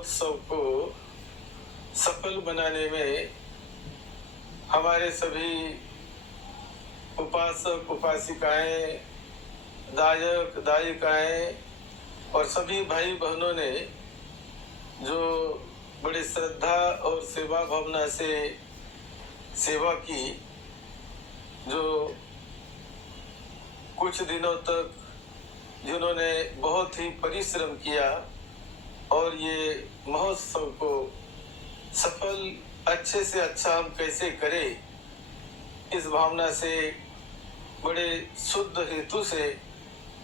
महोत्सव को सफल बनाने में हमारे सभी उपासक उपासिकाएं, दायक दायिकाएं और सभी भाई बहनों ने जो बड़ी श्रद्धा और सेवा भावना से सेवा की, जो कुछ दिनों तक जिन्होंने बहुत ही परिश्रम किया और ये महोत्सव को सफल अच्छे से अच्छा हम कैसे करें, इस भावना से बड़े शुद्ध हेतु से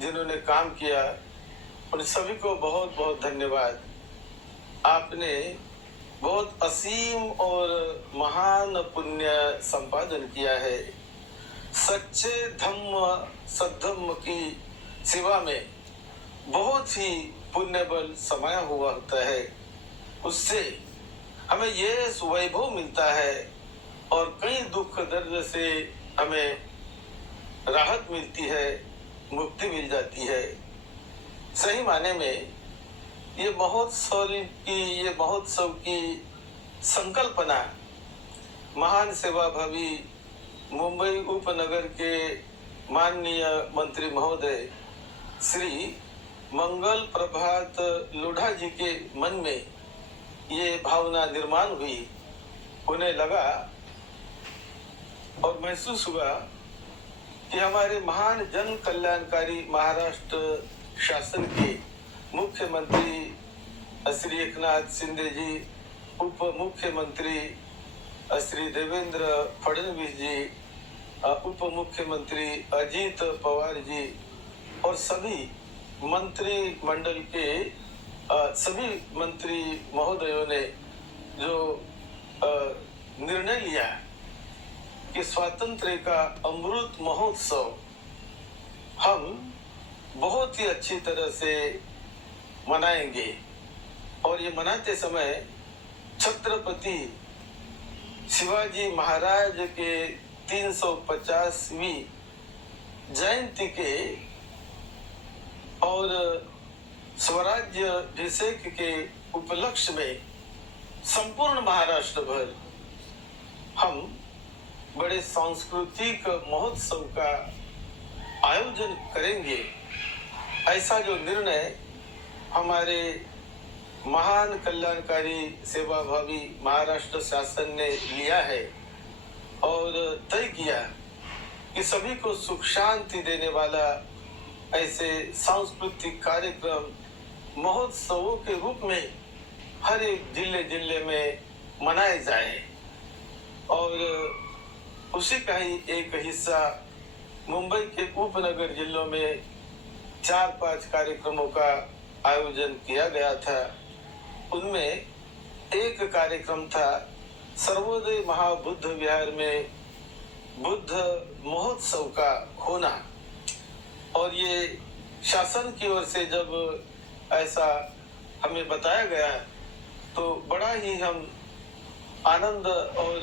जिन्होंने काम किया, उन सभी को बहुत बहुत धन्यवाद। आपने बहुत असीम और महान पुण्य संपादन किया है। सच्चे धम्म सद्धम्म की सेवा में बहुत ही पुण्य बल समाया हुआ होता है। उससे हमें ये वैभव मिलता है और कई दुख दर्द से हमें राहत मिलती है, मुक्ति मिल जाती है। सही माने में ये महोत्सव की संकल्पना महान सेवाभावी मुंबई उपनगर के माननीय मंत्री महोदय श्री मंगल प्रभात लोढ़ा जी के मन में ये भावना निर्माण हुई। उन्हें लगा और महसूस हुआ कि हमारे महान जन कल्याणकारी महाराष्ट्र शासन के मुख्यमंत्री श्री एकनाथ शिंदे जी, उप मुख्यमंत्री श्री देवेंद्र फडणवीस जी, उप मुख्यमंत्री अजीत पवार जी और सभी मंत्री मंडल के सभी मंत्री महोदयों ने जो निर्णय लिया कि स्वातंत्र्य का अमृत महोत्सव हम बहुत ही अच्छी तरह से मनाएंगे और ये मनाते समय छत्रपति शिवाजी महाराज के 350वीं जयंती के और स्वराज्य अभिषेक के उपलक्ष्य में संपूर्ण महाराष्ट्र भर हम बड़े सांस्कृतिक महोत्सव का आयोजन करेंगे। ऐसा जो निर्णय हमारे महान कल्याणकारी सेवाभावी महाराष्ट्र शासन ने लिया है और तय किया कि सभी को सुख शांति देने वाला ऐसे सांस्कृतिक कार्यक्रम महोत्सवों के रूप में हर एक जिले में मनाए जाए और उसी का ही एक हिस्सा मुंबई के उपनगर जिलों में 4-5 कार्यक्रमों का आयोजन किया गया था। उनमें एक कार्यक्रम था सर्वोदय महाबुद्ध विहार में बुद्ध महोत्सव का होना और ये शासन की ओर से जब ऐसा हमें बताया गया तो बड़ा ही हम आनंद और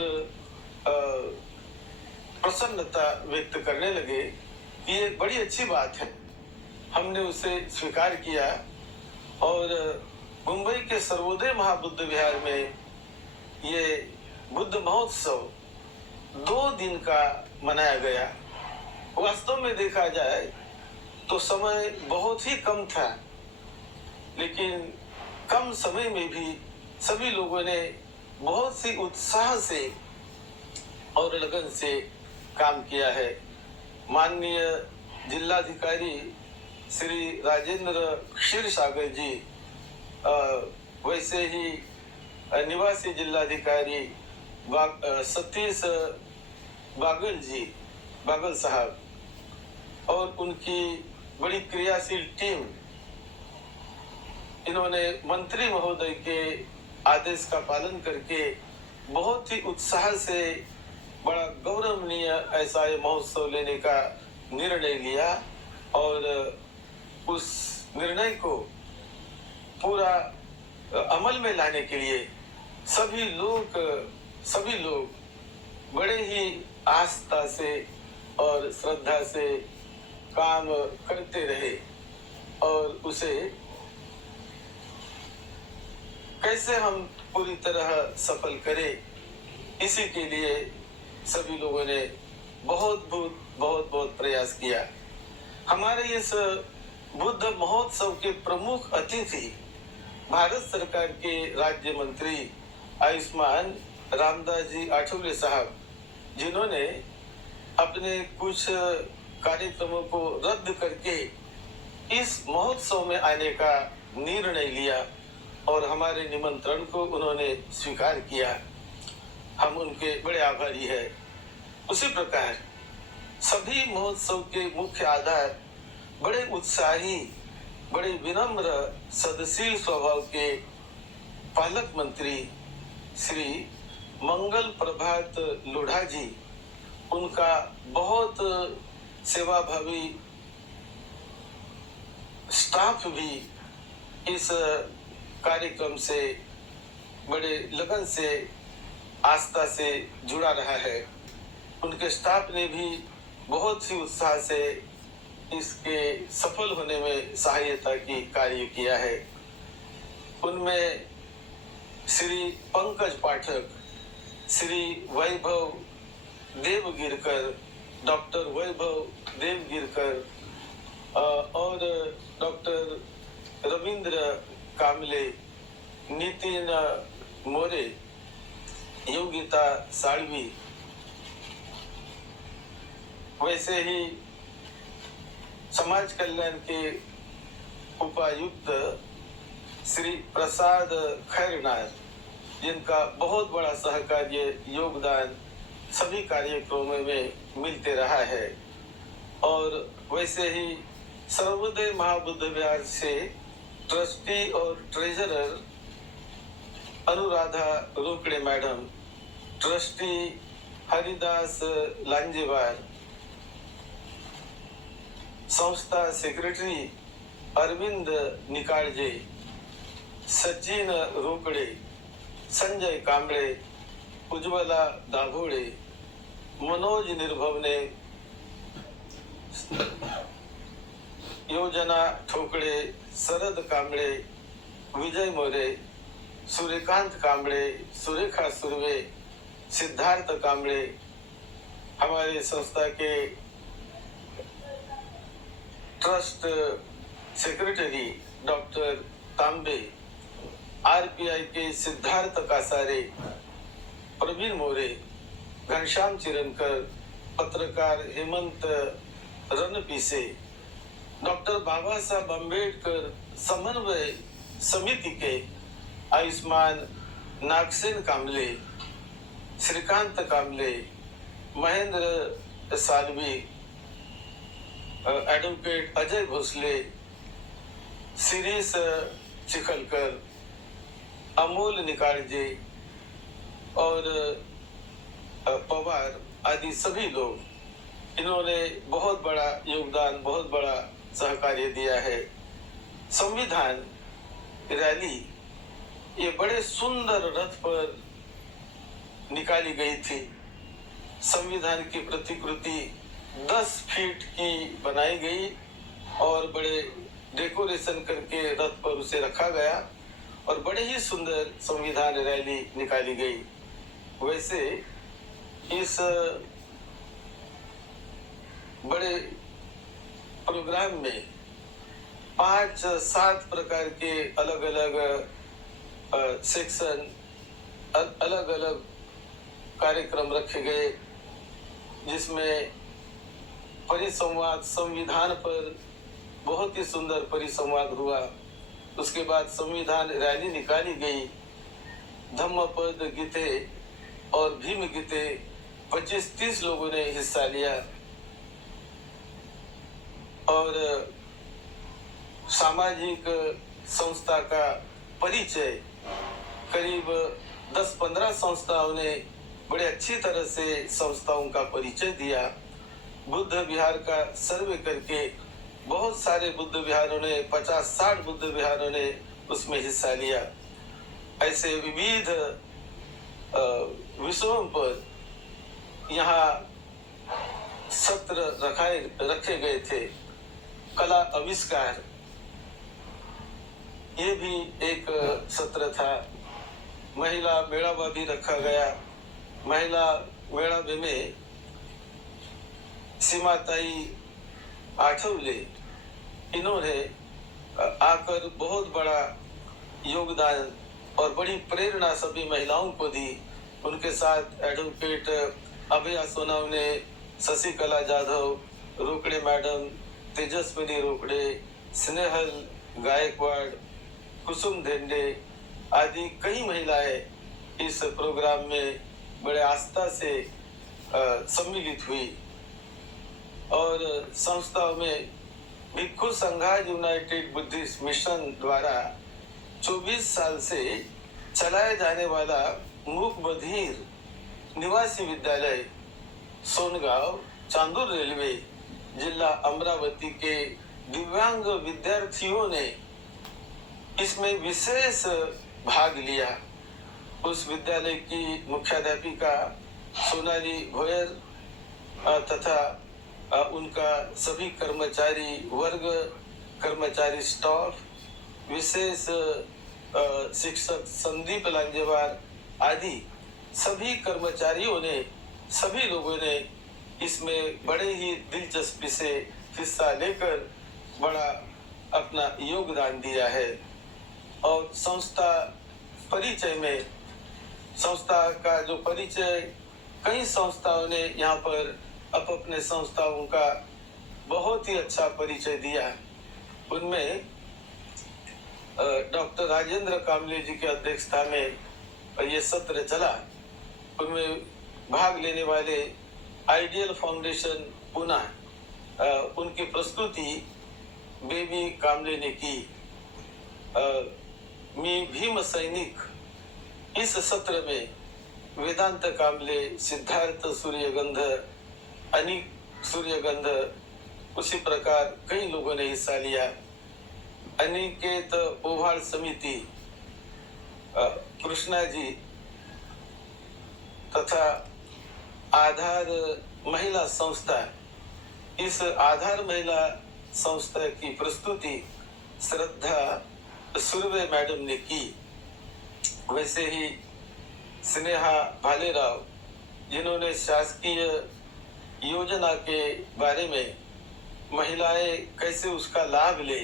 प्रसन्नता व्यक्त करने लगे कि ये बड़ी अच्छी बात है। हमने उसे स्वीकार किया और मुंबई के सर्वोदय महाबुद्ध विहार में ये बुद्ध महोत्सव 2 दिन का मनाया गया। वास्तव में देखा जाए तो समय बहुत ही कम था, लेकिन कम समय में भी सभी लोगों ने बहुत सी उत्साह से और लगन से काम किया है। माननीय जिलाधिकारी श्री राजेंद्र क्षीरसागर जी, वैसे ही निवासी जिलाधिकारी सतीश बागल साहब और उनकी बड़ी क्रियाशील टीम, इन्होंने मंत्री महोदय के आदेश का पालन करके बहुत ही उत्साह से बड़ा गौरवनीय ऐसा ये महोत्सव लेने का निर्णय लिया और उस निर्णय को पूरा अमल में लाने के लिए सभी लोग बड़े ही आस्था से और श्रद्धा से काम करते रहे और उसे कैसे हम पूरी तरह सफल करें, इसी के लिए सभी लोगों ने बहुत बहुत बहुत बहुत प्रयास किया। हमारे इस बुद्ध महोत्सव के प्रमुख अतिथि भारत सरकार के राज्य मंत्री आयुष्मान रामदास जी आठवले साहब, जिन्होंने अपने कुछ कार्यक्रमों को रद्द करके इस महोत्सव में आने का निर्णय लिया और हमारे निमंत्रण को उन्होंने स्वीकार किया। हम उनके बड़े आभारी हैं। उसी प्रकार सभी महोत्सव के मुख्य आधार बड़े उत्साही, बड़े विनम्र, सदशील स्वभाव के पालक मंत्री श्री मंगल प्रभात लोढ़ा जी, उनका बहुत सेवाभावी स्टाफ भी इस कार्यक्रम से बड़े लगन से, आस्था से जुड़ा रहा है। उनके स्टाफ ने भी बहुत ही उत्साह से इसके सफल होने में सहायता की कार्य किया है। उनमें श्री पंकज पाठक, श्री वैभव देवगिरकर, डॉक्टर वैभव देवगिरकर और डॉक्टर रविंद्र कामले, नितिन मोरे, योगिता साळवी, वैसे ही समाज कल्याण के उपायुक्त श्री प्रसाद खैरनार, जिनका बहुत बड़ा सहकार्य योगदान सभी कार्यक्रमों में मिलते रहा है। और वैसे ही सर्वोदय महाबुद्ध विहार से ट्रस्टी और treasurer Anuradha Rokade madam, trustee Haridas Lanjewar, संस्था सेक्रेटरी अरविंद निकाळजे, सचिन रोकड़े, संजय कांबळे, उज्ज्वला दाभोळे, मनोज निर्भवने, योजना ठोकड़े, शरद कांबळे, विजय मोरे, सूर्यकांत कांबळे, सुरेखा सुर्वे, सिद्धार्थ कांबळे, हमारे संस्था के ट्रस्ट सेक्रेटरी डॉक्टर तांबे, आरपीआई के सिद्धार्थ कासारे, प्रवीण मोरे, घनश्याम चिरनकर, पत्रकार हेमंत रणपीसे, डॉक्टर बाबा साहब अम्बेडकर समन्वय समिति के आयुष्मान नागसेन कामले, श्रीकांत कामले, महेंद्र सालवी, एडवोकेट अजय भोसले, शिरीष चिखलकर, अमोल निकाळजे और पवार आदि सभी लोग, इन्होंने बहुत बड़ा योगदान, बहुत बड़ा सहकार्य दिया है। संविधान रैली ये बड़े सुंदर रथ पर निकाली गई थी। संविधान की प्रतिकृति 10 फीट की बनाई गई और बड़े डेकोरेशन करके रथ पर उसे रखा गया और बड़े ही सुंदर संविधान रैली निकाली गई। वैसे इस बड़े प्रोग्राम में 5-7 प्रकार के अलग अलग सेक्शन, अलग अलग कार्यक्रम रखे गए, जिसमें परिसंवाद संविधान पर बहुत ही सुंदर परिसंवाद हुआ। उसके बाद संविधान रैली निकाली गई। धम्मपद गीते और भीम गीते 25-30 लोगों ने हिस्सा लिया और सामाजिक संस्था का परिचय करीब 10-15 संस्थाओं ने बड़े अच्छी तरह से संस्थाओं का परिचय दिया। बुद्ध विहार का सर्वे करके बहुत सारे बुद्ध विहारों ने, 50-60 बुद्ध विहारों ने उसमें हिस्सा लिया। ऐसे विविध विषयों पर यहाँ सत्र रखे गए थे। कला आविष्कार, ये भी एक सत्र था। महिला मेळावा भी रखा गया। महिला मेळावे में सीमाताई आठवले, इन्होंने आकर बहुत बड़ा योगदान और बड़ी प्रेरणा सभी महिलाओं को दी। उनके साथ एडवोकेट अभया सोनावने, शशिकला जाधव, रोकड़े मैडम, तेजस्विनी रोकड़े, स्नेहल गायकवाड़, कुसुम धेंडे आदि कई महिलाएं इस प्रोग्राम में बड़े आस्था से सम्मिलित हुई। और संस्थाओं में भिक्षु संघाज यूनाइटेड बुद्धिस्ट मिशन द्वारा 24 साल से चलाया जाने वाला मूक बधिर निवासी विद्यालय सोनगांव चांदूर रेलवे जिला अमरावती के दिव्यांग विद्यार्थियों ने इसमें विशेष भाग लिया। उस विद्यालय की मुख्याध्यापिका सोनाली भोयर तथा उनका सभी कर्मचारी वर्ग, कर्मचारी स्टाफ, विशेष शिक्षक संदीप लांजेवार आदि सभी कर्मचारियों ने, सभी लोगों ने इसमें बड़े ही दिलचस्पी से हिस्सा लेकर बड़ा अपना योगदान दिया है। और संस्था परिचय में, संस्था का जो परिचय कई संस्थाओं ने यहाँ पर अपने संस्थाओं का बहुत ही अच्छा परिचय दिया। उनमें डॉक्टर राजेंद्र कामले जी की अध्यक्षता में ये सत्र चला। उनमें भाग लेने वाले आइडियल फाउंडेशन पुणे, उनकी प्रस्तुति बेबी कामले ने की। मी भीम सैनिक इस सत्र में वेदांत कामले, सिद्धार्थ सूर्यगंध, अनिक सूर्यगंध, उसी प्रकार कई लोगों ने हिस्सा लिया। अनिकेत ओभाल समिति, कृष्णा जी तथा आधार महिला संस्था, इस आधार महिला संस्था की प्रस्तुति श्रद्धा सुरवे मैडम ने की। वैसे ही स्नेहा भालेराव, जिन्होंने शासकीय योजना के बारे में महिलाएं कैसे उसका लाभ ले,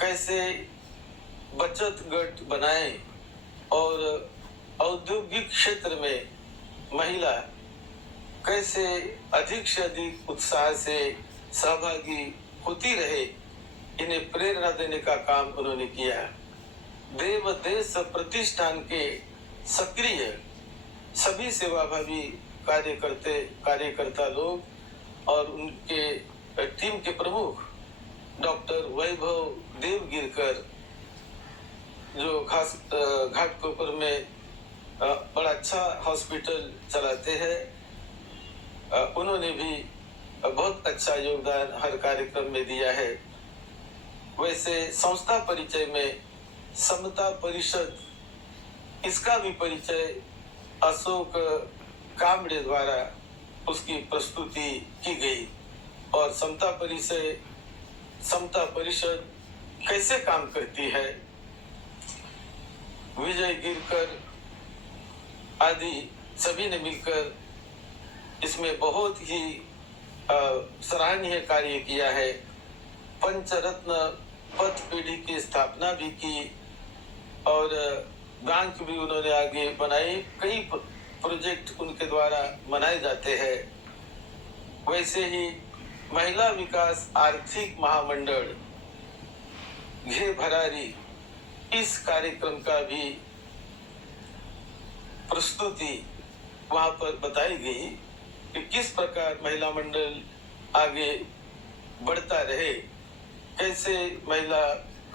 कैसे बचत गट बनाए और औद्योगिक क्षेत्र में महिला कैसे अधिक से अधिक उत्साह से सहभागी होती रहे, इन्हें प्रेरणा देने का काम उन्होंने किया। देव देश प्रतिष्ठान के सक्रिय सभी सेवाभावी कार्यकर्ता लोग और उनके टीम के प्रमुख डॉक्टर वैभव देवगिरकर, जो घाटकोपर में बड़ा अच्छा हॉस्पिटल चलाते हैं, उन्होंने भी बहुत अच्छा योगदान हर कार्यक्रम में दिया है। वैसे संस्था परिचय में समता परिषद, इसका भी परिचय अशोक कामड़े द्वारा उसकी प्रस्तुति की गई। और समता परिषद कैसे काम करती है, विजय गिरकर आदि सभी ने मिलकर इसमें बहुत ही सराहनीय कार्य किया है। पंचरत्न पथ पीढ़ी की स्थापना भी की और बैंक भी उन्होंने आगे बनाए। कई प्रोजेक्ट उनके द्वारा मनाए जाते हैं। वैसे ही महिला विकास आर्थिक महामंडल घे भरारी, इस कार्यक्रम का भी प्रस्तुति वहां पर बताई गई कि किस प्रकार महिला मंडल आगे बढ़ता रहे, कैसे महिला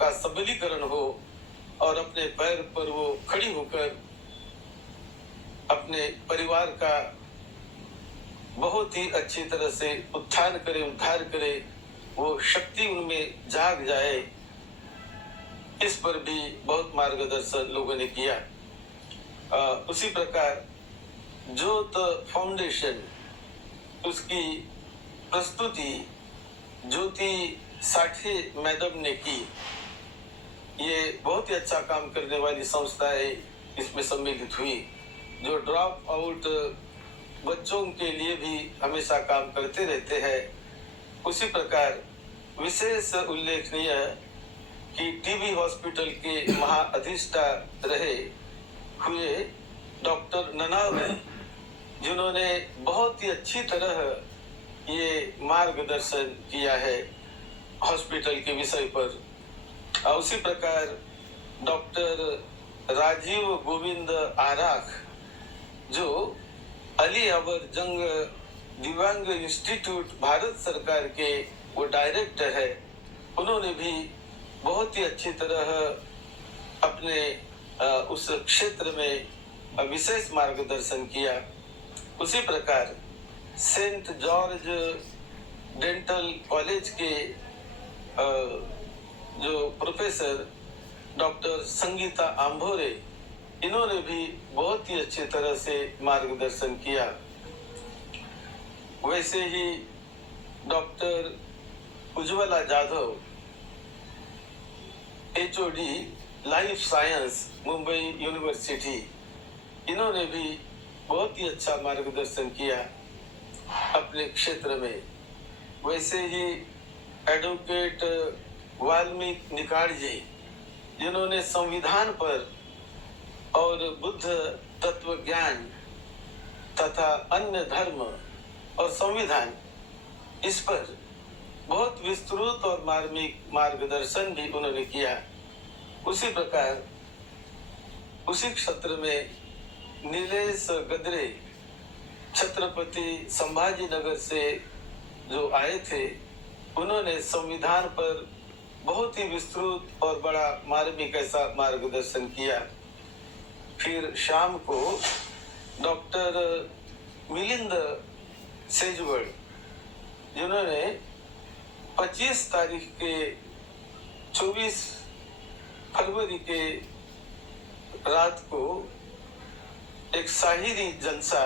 का सबलीकरण हो और अपने पैर पर वो खड़ी होकर अपने परिवार का बहुत ही अच्छी तरह से उत्थान करे, उद्धार करे, वो शक्ति उनमें जाग जाए, इस पर भी बहुत मार्गदर्शन लोगों ने किया। उसी प्रकार ज्योत फाउंडेशन, उसकी प्रस्तुति ज्योति साठे मैडम ने की। ये बहुत ही अच्छा काम करने वाली संस्थाएं इसमें सम्मिलित हुई, जो ड्रॉप आउट बच्चों के लिए भी हमेशा काम करते रहते हैं। उसी प्रकार विशेष उल्लेखनीय कि टीबी हॉस्पिटल के महाअधिष्ठाता रहे हुए डॉक्टर ननावरे, जिन्होंने बहुत ही अच्छी तरह ये मार्गदर्शन किया है हॉस्पिटल के विषय पर। उसी प्रकार डॉक्टर राजीव गोविंद आराख, जो अली अकबर जंग दिव्यांग इंस्टीट्यूट भारत सरकार के वो डायरेक्टर है, उन्होंने भी बहुत ही अच्छी तरह अपने उस क्षेत्र में विशेष मार्गदर्शन किया। उसी प्रकार सेंट जॉर्ज डेंटल कॉलेज के जो प्रोफेसर डॉक्टर संगीता आंभोरे, इन्होंने भी बहुत ही अच्छी तरह से मार्गदर्शन किया। वैसे ही doctor Ujjwala Jadhav, HOD life science Mumbai university, इन्होंने भी बहुत ही अच्छा मार्गदर्शन किया अपने क्षेत्र में। वैसे ही एडवोकेट वाल्मीकि निकाड़ जी, जिन्होंने संविधान पर और बुद्ध तत्व ज्ञान तथा अन्य धर्म और संविधान, इस पर बहुत विस्तृत और मार्मिक मार्गदर्शन भी उन्होंने किया। उसी प्रकार उसी क्षेत्र में नीलेश गद्रे छत्रपति संभाजी नगर से जो आए थे, उन्होंने संविधान पर बहुत ही विस्तृत और बड़ा मार्मिक ऐसा मार्गदर्शन किया। फिर शाम को डॉक्टर मिलिंद सेजवड़, जिन्होंने 25 तारीख के 24 फरवरी के रात को एक शाहिरी जलसा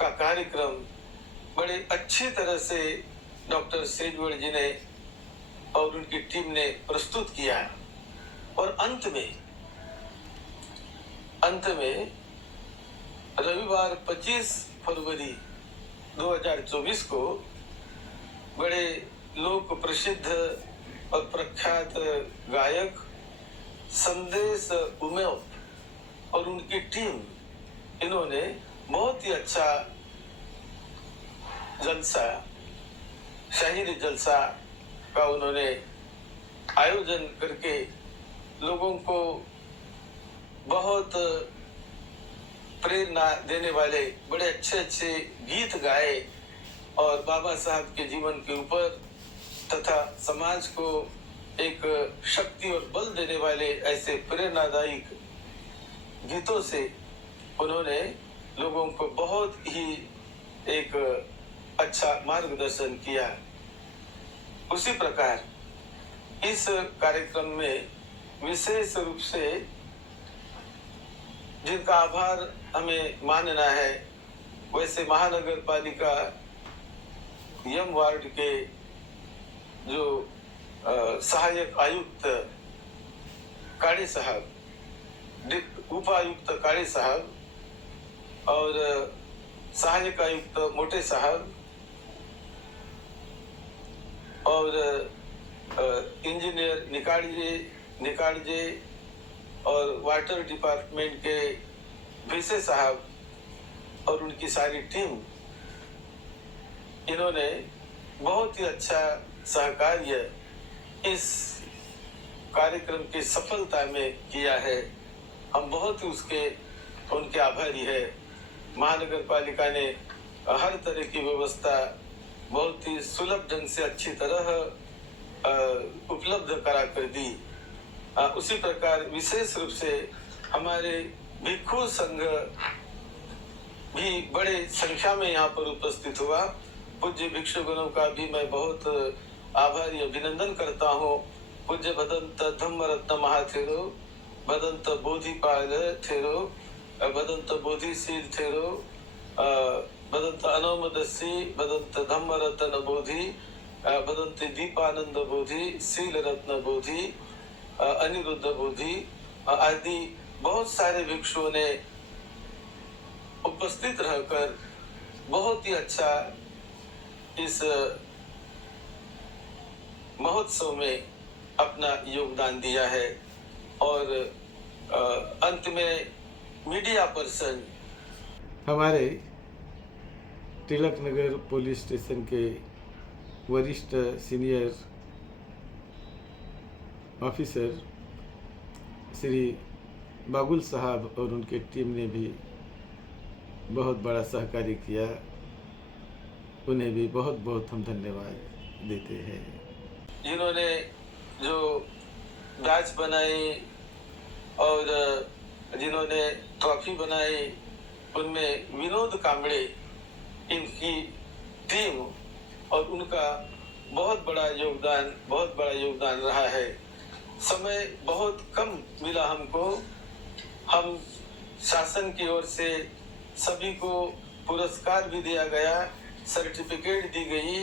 का कार्यक्रम बड़े अच्छी तरह से डॉक्टर सेजवड़ जी ने और उनकी टीम ने प्रस्तुत किया। और अंत में रविवार 25 फरवरी 2024 को बड़े लोक प्रसिद्ध और प्रख्यात गायक संदेश उमेव और उनकी टीम, इन्होंने बहुत ही अच्छा जलसा, शाहिरी जलसा का उन्होंने आयोजन करके लोगों को बहुत प्रेरणा देने वाले बड़े अच्छे अच्छे गीत गाए और बाबा साहब के जीवन के ऊपर तथा समाज को एक शक्ति और बल देने वाले ऐसे प्रेरणादायक गीतों से उन्होंने लोगों को बहुत ही एक अच्छा मार्गदर्शन किया। उसी प्रकार इस कार्यक्रम में विशेष रूप से जिनका आभार हमें मानना है, वैसे महानगर पालिका यम वार्ड के जो सहायक आयुक्त काड़े साहब, उपायुक्त काड़े साहब और सहायक आयुक्त मोटे साहब और इंजीनियर निकाड़ जी और वाटर डिपार्टमेंट के भिसे साहब और उनकी सारी टीम, इन्होंने बहुत ही अच्छा सहकार्य इस कार्यक्रम की सफलता में किया है। हम बहुत ही उनके आभारी है। महानगर पालिका ने हर तरह की व्यवस्था बहुत ही सुलभ ढंग से अच्छी तरह उपलब्ध करा कर दी। उसी प्रकार विशेष रूप से हमारे भिक्षु संघ भी बड़े संख्या में यहाँ पर उपस्थित हुआ। पूज्य भिक्षुगणों का भी मैं बहुत आभारी अभिनंदन करता हूँ। पूज्य भदंत धम्मरत्न महाथेरो, भदंत बोधिपाल थेरो, भदंत बोधिशील थेरो, भदंत अनोमदसी, भदंत धम्मरत्न बोधि, भदंत दीपानंद बोधि, शील रत्न बोधि, अनिरुद्ध बोधि आदि बहुत सारे भिक्षुओं ने उपस्थित रहकर बहुत ही अच्छा इस महोत्सव में अपना योगदान दिया है। और अंत में मीडिया पर्सन हमारे तिलक नगर पुलिस स्टेशन के वरिष्ठ सीनियर ऑफिसर श्री बाबुल साहब और उनके टीम ने भी बहुत बड़ा सहकार्य किया। उन्हें भी बहुत बहुत हम धन्यवाद देते हैं। जिन्होंने जो बैच बनाई और जिन्होंने ट्रॉफी बनाई, उनमें विनोद कांबड़े इनकी टीम और उनका बहुत बड़ा योगदान रहा है। समय बहुत कम मिला हमको। हम शासन की ओर से सभी को पुरस्कार भी दिया गया, सर्टिफिकेट दी गई,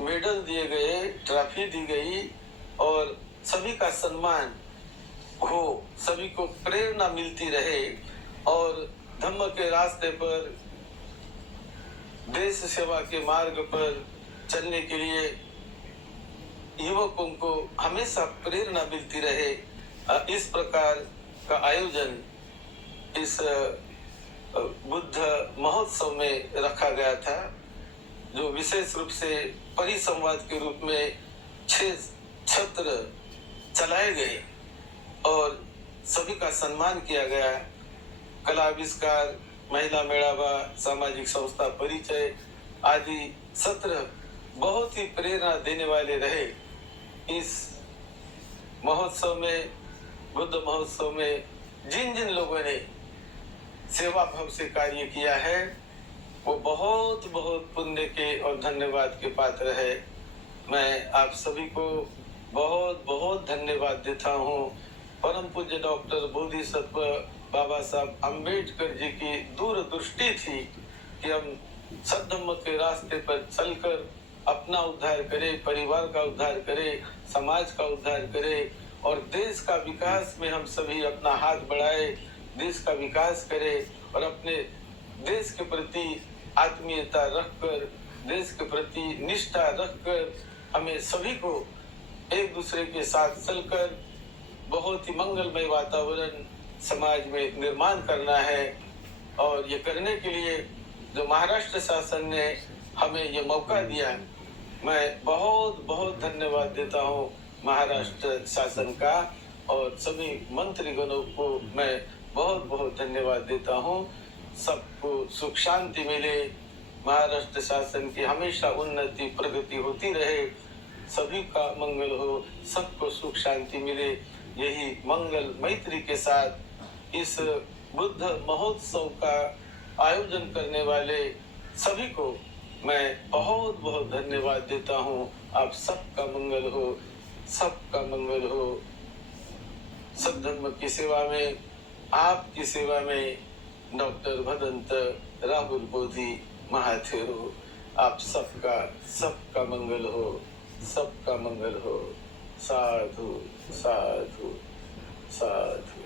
मेडल दिए गए, ट्रॉफी दी गई और सभी का सम्मान हो, सभी को प्रेरणा मिलती रहे और धम्म के रास्ते पर, देश सेवा के मार्ग पर चलने के लिए युवकों को हमेशा प्रेरणा मिलती रहे। इस प्रकार का आयोजन इस बुद्ध महोत्सव में रखा गया था, जो विशेष रूप से परिसंवाद के रूप में 6 छत्र चलाए गए और सभी का सम्मान किया गया। कला आविष्कार, महिला मेळावा, सामाजिक संस्था परिचय आदि सत्र बहुत ही प्रेरणा देने वाले रहे। इस महोत्सव में, बुद्ध महोत्सव में जिन जिन लोगों ने सेवा भाव से कार्य किया है, वो बहुत बहुत पुण्य के और धन्यवाद के पात्र है। मैं आप सभी को बहुत बहुत धन्यवाद देता हूँ। परम पूज्य डॉक्टर बोधिसत्व बाबा साहब अम्बेडकर जी की दूरदृष्टि थी कि हम सद्धम्म के रास्ते पर चलकर अपना उद्धार करें, परिवार का उद्धार करें, समाज का उद्धार करें और देश का विकास में हम सभी अपना हाथ बढ़ाए, देश का विकास करें और अपने देश के प्रति आत्मीयता रखकर, देश के प्रति निष्ठा रखकर हमें सभी को एक दूसरे के साथ चलकर बहुत ही मंगलमय वातावरण समाज में निर्माण करना है। और ये करने के लिए जो महाराष्ट्र शासन ने हमें ये मौका दिया, मैं बहुत बहुत धन्यवाद देता हूँ महाराष्ट्र शासन का और सभी मंत्रीगणों को मैं बहुत बहुत धन्यवाद देता हूँ। सबको सुख शांति मिले, महाराष्ट्र शासन की हमेशा उन्नति प्रगति होती रहे, सभी का मंगल हो, सबको सुख शांति मिले। यही मंगल मैत्री के साथ इस बुद्ध महोत्सव का आयोजन करने वाले सभी को मैं बहुत बहुत धन्यवाद देता हूँ। आप सबका मंगल हो, सबका मंगल हो। सद्धर्म की सेवा में, आपकी सेवा में डॉक्टर भदंत राहुल बोधि महाथेरो, आप सबका मंगल हो, सबका मंगल हो। साधु साधु साधु।